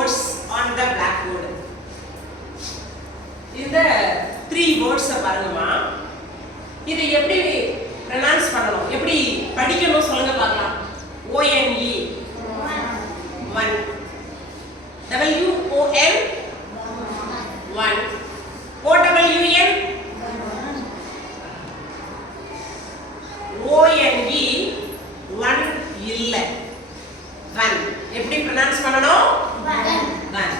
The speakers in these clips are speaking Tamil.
words on the blackboard. இந்த 3 words பாருங்கம்மா. இதை எப்படி ப்ரொனவுன்ஸ் பண்ணணும், எப்படி படிக்கணும் சொல்லுங்க பார்க்கலாம். ONE 1, WON 1, OWN ONE 1 இல்ல 1. எப்படி ப்ரொனவுன்ஸ் பண்ணணும்? 1.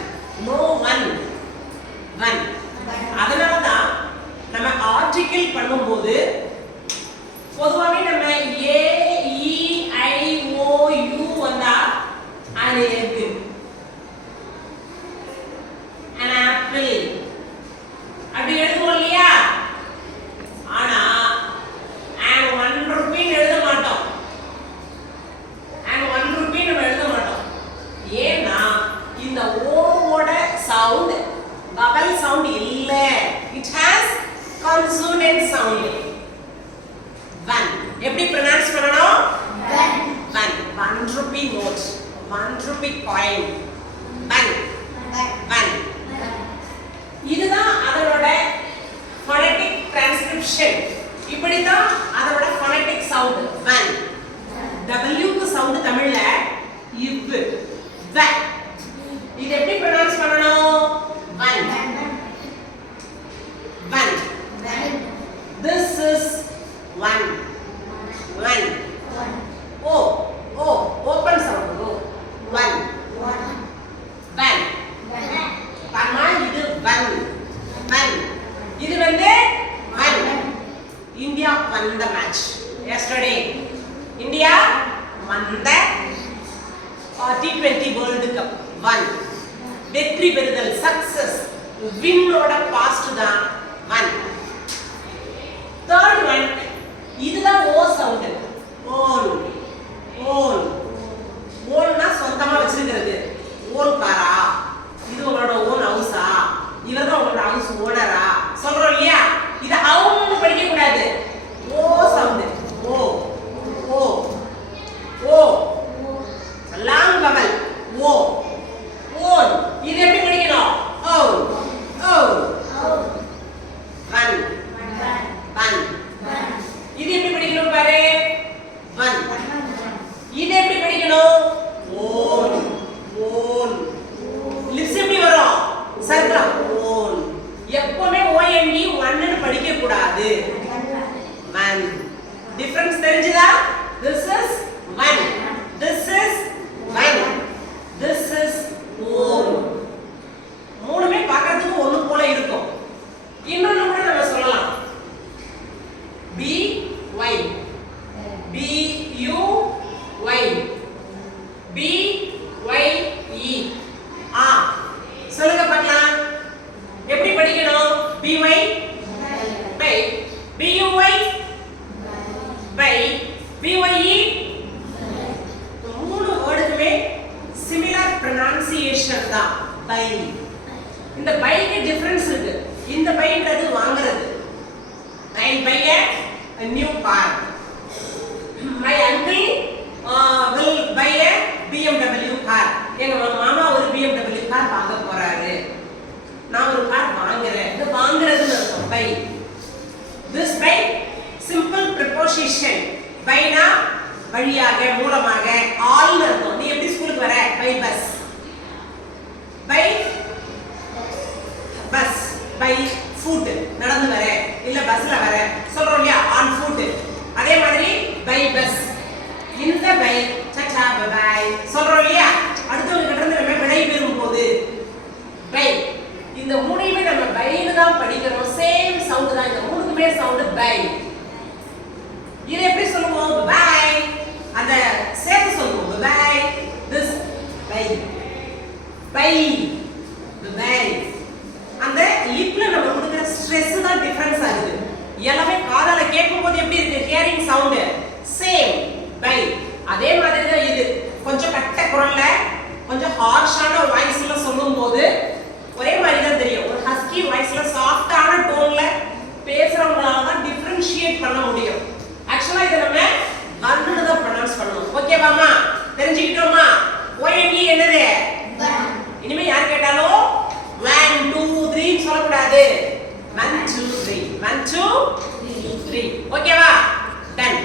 No one 1. அதனால தான் நம்ம ஆர்டிகிள் பண்ணும்போது பொதுவாவே நம்ம A E I O U வந்தா அது எது? an apple அப்படி எழுதுவோம் இல்லையா? ஆனா and 1 rupee எழுத மாட்டோம். and 1 rupee நம்ம எழுத மாட்டோம். ஏன்னா இந்த O ஓட சவுண்ட் vowel sound இல்ல. it has consonant sound. 1 எப்படி ப்ரொனவுன்ஸ் பண்ணணும்? 1 rupee note, 1 rupee coin. 1 இதுதான் அதோட phonetic transcription. இப்படி தான் அதோட phonetic sound 1. W க்கு சவுண்ட் தமிழ்ல இவ் வ. இது எப்படி ப்ரொனவுன்ஸ் பண்ணணும்? 1. This is 1. O open sound. 1. பாருமா இது 1. இது வந்து 1. India won the match yesterday. India won the T20 World Cup. 1. வெற்றி பெறுதல் success win ஓட past தான் 1. third one இதுதான் O sound. ஓன்னா சொந்தமா வச்சிருக்கிறது. ஓன் காரா, இது உங்களோட ஓன் ஹவுஸா, இவர்தான் உங்களோட ஹவுஸ் ஓனரா சொல்றோம் இல்லையா? இத அவங்க படிக்க கூடாது. ஓ சவுண்ட். ஓ லாங் வவல். ஓன். இது எப்படி படிக்கணும்? ஓன். 1. இது எப்படி படிக்கணும் பாரு? 1. இது எப்படி படிக்கணும்? ஓன். லிப்ஸ் எப்படி வரும்? சர்க்கிள். ஓன். எப்பவுமே ONE 1 ன்னு படிக்க கூடாது. 1. Difference தெரிஞ்சதா? This is 1. This is 1. This is own. மூணுமே பார்க்கிறதுக்கு ஒண்ணு போல இருக்கும். இன்னொன்னு கூட நம்ம சொல்லலாம். BY BUY BYE சொல்லுங்க பார்க்கலாம். எப்படி படிக்கணும்? BY by BUY buy BYE. மூணு வேர்டுக்குமே சிமிலர் ப்ரொனன்சியேஷன் தான். பை. இந்த பைக்கு டிஃபரன்ஸ் இருக்கு. இந்த பைன்றது வாங்குறது. I buy a new car. My uncle will buy a BMW car. எங்க மாமா ஒரு BMW கார் வாங்க போறாரு. நான் ஒரு கார் வாங்குறேன். இது வாங்குறதுன்னு அர்த்தம் buy. This by simple preposition. பைனா வழியாக, மூலமாக, ஆல்னு அர்த்தம். நீ எப்படி ஸ்கூலுக்கு வர? By bus. By bus. By foot. நடந்து வர இல்ல பஸ்ல வர சொல்றோம் இல்லையா? On foot. அதே மாதிரி பை பஸ். இந்த பை சச்சா பை சொல்றோம் இல்லையா? அடுத்தவங்க கிட்ட இருந்து நம்ம விடை பெறும் போது பை. இந்த மூணையுமே நம்ம பைன்னு தான் படிக்கிறோம். சேம் சவுண்ட் தான். இந்த மூணுக்குமே சவுண்ட் பை. இது எப்படி சொல்லுவோம்? பை. அந்த சேர்த்து சொல்லுவோம். By. This by. By. By. அந்த லிப்ல நம்ம கொடுக்கிற ஸ்ட்ரெஸ் தான் டிஃபரன்ஸ் ஆகுது. எல்லாமே காதால கேட்கும்போது எப்படி இருக்கு? Hearing sound same by. அதே மாதிரி தான் இது. கொஞ்சம் கட்ட குரல்ல, கொஞ்சம் ஹார்ஷான வாய்ஸ்ல சொல்லும்போது ஒரே மாதிரி தான் தெரியும். ஒரு ஹஸ்கி வாய்ஸ்ல சாஃப்டான டோன்ல பேசுறவங்களால தான் டிஃபரன்ஷியேட் பண்ண முடியும். ஆக்சுவலா இத நம்ம வர்ணனை தான் ப்ரொனவுன்ஸ் பண்ணணும். ஓகேவாமா? தெரிஞ்சுக்கிட்டோமா? ONE என்னது? இனிமே கிடையாது 1 2 3 1 2 3 ஓகேவா டன்